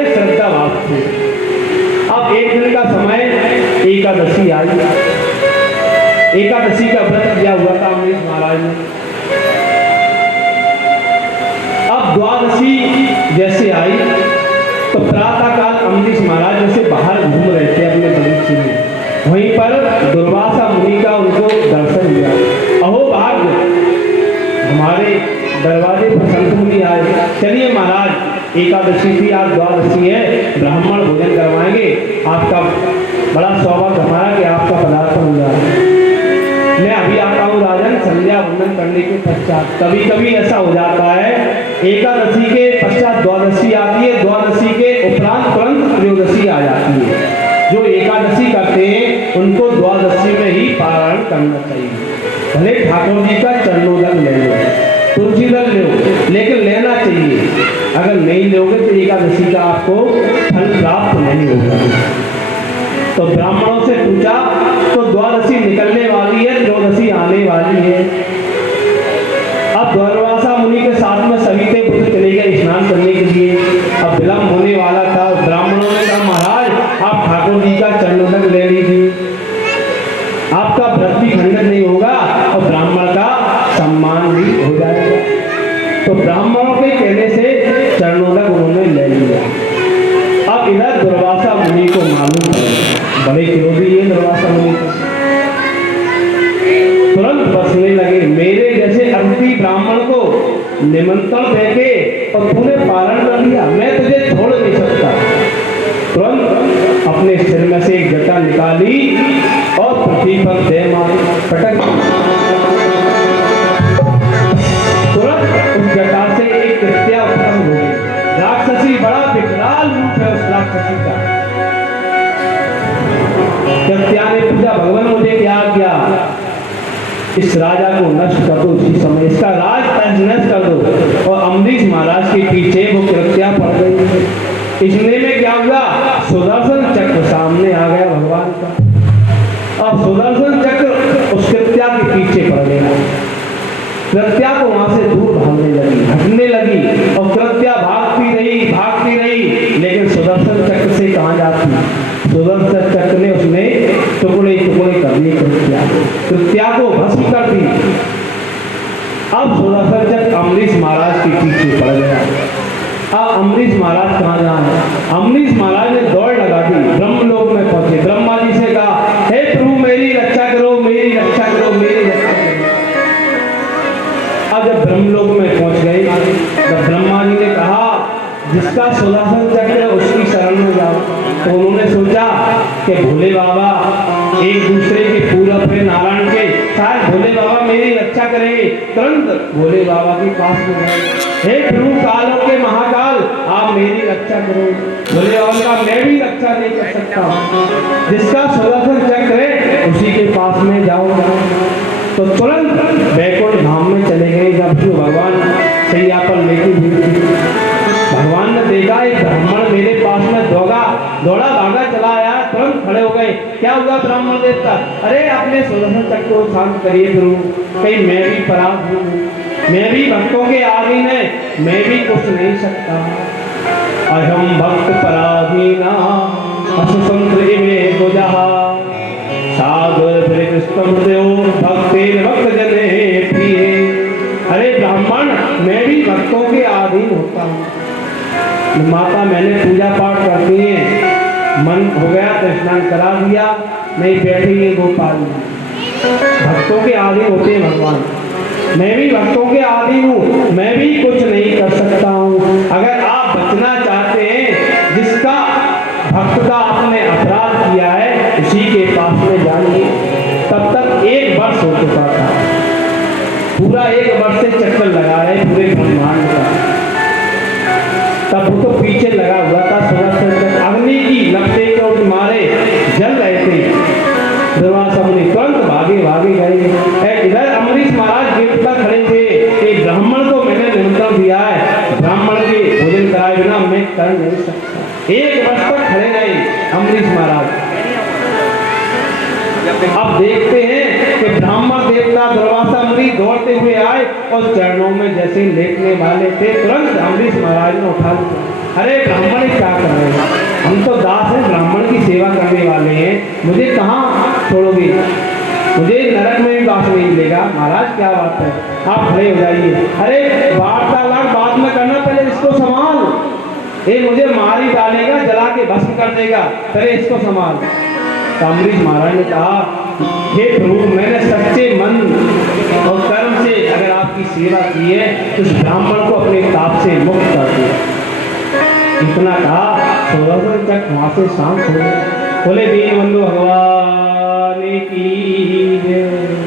बड़े श्रद्धा भाव से। अब एक दिन का समय, एकादशी आई। एकादशी का व्रत किया हुआ था अमरीश महाराज ने। अब द्वादशी जैसे आई तो प्रातः काल अमरीश महाराज जैसे बाहर घूम रहे थे अपने बगीचे में, वहीं पर दुर्वासा मुनि का उनको दर्शन हुआ। अहो भाग्य, हमारे दरवाजे पर संत मुनि आए। चलिए महाराज, एकादशी थी, आज द्वादशी है, ब्राह्मण भोजन करवाएंगे, आपका बड़ा सौभाग्य हमारा कि आपका पदार्पण हुआ। मैं अभी आता हूँ राजन, संध्या वंदन करने के पश्चात। कभी कभी ऐसा हो जाता है, एकादशी के पश्चात द्वादशी आती है, द्वादशी के उपरांत तुरंत त्रयोदशी आ जाती है। जो एकादशी करते हैं उनको द्वादशी में ही पारायण करना चाहिए। भले ठाकुर जी का चरणोदक ले लो, तुलसी दल लो, लेकिन लेना चाहिए। अगर नहीं लोगे तो एकादशी का आपको फल प्राप्त नहीं होगा। तो ब्राह्मणों से पूछा तो द्वादशी निकलने वाली है, त्रयोदशी आने वाली है। अब दुर्वासा मुनि के साथ में सभी थे, बुद्ध चले गए स्नान करने के लिए। अब विलंब होने वाला था। ब्राह्मणों ने कहा महाराज, आप ठाकुर जी का चरणोदक ले लीजिए, आपका व्रत भी खंडित नहीं होगा और ब्राह्मण का सम्मान भी हो जाएगा। तो ब्राह्मणों के कहने से चरणोदक उन्होंने ले लिया। अब इधर दुर्वासा मुनि को मालूम है, बड़े क्रोधी है दुर्वासा मुनि को, तुरंत बसने लगे। मेरे जैसे अतिथि ब्राह्मण को निमंत्रण देके और तूने पारण कर लिया, मैं तुझे छोड़ नहीं सकता। तुरंत अपने सिर में से एक जटा निकाली और पृथ्वी पर दे मारी, पटक। तुरंत उस जटा से एक कृत्या उत्पन्न हो गई। राक्षसी, बड़ा विकराल रूप है उस राक्षसी का। कृत्या ने पूछा, भगवान मुझे क्या किया? इस राजा को नष्ट कर दो, इसी समय इसका राज नष्ट कर दो। और अमरीश महाराज के पीछे वो कृत्या पड़ गई। इतने में क्या हुआ, सुदर्शन चक्र सामने आ गया भगवान का। अब सुदर्शन चक्र उस कृत्या के पीछे पड़ गया। कृत्या को वहां से दूर भागने लगी, हटने लगी, और कृत्या भागती रही, लेकिन सुदर्शन चक्र से कहां जाती? सुदर्शन चक्र ने उसने टुकड़े टुकड़े कर दिए, कृत्या को भस्म कर दी। अब सुदर्शन चक्र अमरीश महाराज के पीछे पड़ गया। अब अमरीश महाराज कहाँ जाए? अमरीश महाराज ने दौड़ लगा दी, ब्रह्मलोक में पहुंचे। ब्रह्मा जी से कहा, हे प्रभु मेरी रक्षा करो, मेरी रक्षा करो, मेरी रक्षा करो। अब जब ब्रह्मलोक में पहुंच गए, तब ब्रह्मा जी ने कहा, जिसका सुदर्शन चक्र है उसकी शरण में जाओ। तो उन्होंने सोचा कि भोले बाबा एक दूसरे के पूरब पे नारायण के, शायद भोले बाबा मेरी रक्षा करेंगे। तुरंत भोले बाबा के पास में गए, हे प्रभु कालों के महाकाल, आप मेरी रक्षा करो। भोले बाबा का मैं भी रक्षा नहीं कर सकता, जिसका सुदर्शन चक्र है उसी के पास में जाओ। तो तुरंत बैकुंठ धाम में चले गए। जब शिव भगवान सैया पर लेके हुए थे, भगवान ने देखा एक ब्राह्मण मेरे पास में दौड़ा भागा चला आया। तुरंत खड़े हो गए। क्या हुआ ब्राह्मण देवता? अरे अपने सुदर्शन चक्र को शांत करिए प्रभु, कहीं मैं भी पराध हूँ, मैं भी भक्तों के आधीन है, मैं भी कुछ नहीं सकता। अहम भक्त पराधीना असुतंत्र इमे गुजहा सागर भक्तेन भक्त जने प्रिय। अरे ब्राह्मण, मैं भी भक्तों के अधीन होता हूँ। माता मैंने पूजा पाठ कर दी है, मन हो गया तो स्नान करा दिया, नहीं बैठेंगे गोपाल। भक्तों के अधीन होते हैं भगवान, मैं भी भक्तों के अधीन हूँ, मैं भी कुछ नहीं कर सकता हूँ। अगर आप बचना चाहते हैं, जिसका भक्त का आपने अपराध किया है उसी के पास में जाइए। तब तक 1 वर्ष हो चुका था, पूरा 1 वर्ष से चक्कर लगा रहे पूरे ब्रह्मांड का। तब वो तो पीछे लगा हुआ था, अग्नि की लपटे के मारे जल रहे थे। दुर्वासा मुनि तुरंत भागे गए। इधर अमरीश महाराज गेट पर खड़े थे। एक ब्राह्मण को मैंने निमंत्रण दिया है, ब्राह्मण के भोजन कराए बिना मैं कर नहीं सकता। 1 वर्ष तक खड़े रहे अमरीश महाराज। अब देखते हैं कि ब्राह्मण देवता दुर्वासा मुनि दौड़ते हुए आए और चरणों में जैसे लेटने वाले थे, तुरंत अमरीश महाराज ने उठा लिया। अरे ब्राह्मण क्या कर छोड़ोगे, मुझे नरक में भी वास नहीं मिलेगा। महाराज क्या बात है, आप खड़े हो जाइए। अरे वार्तालाप बाद में करना, पहले इसको संभाल, ये मुझे मार ही डालेगा, जला के भस्म कर देगा, पहले इसको संभाल। तो अम्बरीश महाराज ने कहा, हे प्रभु, मैंने सच्चे मन और कर्म से अगर आपकी सेवा की है तो उस ब्राह्मण को अपने ताप से मुक्त कर दिया। इतना कहा, 16 तक वहां से शांत हो गए। बोले दीनबंधु भगवान की जय।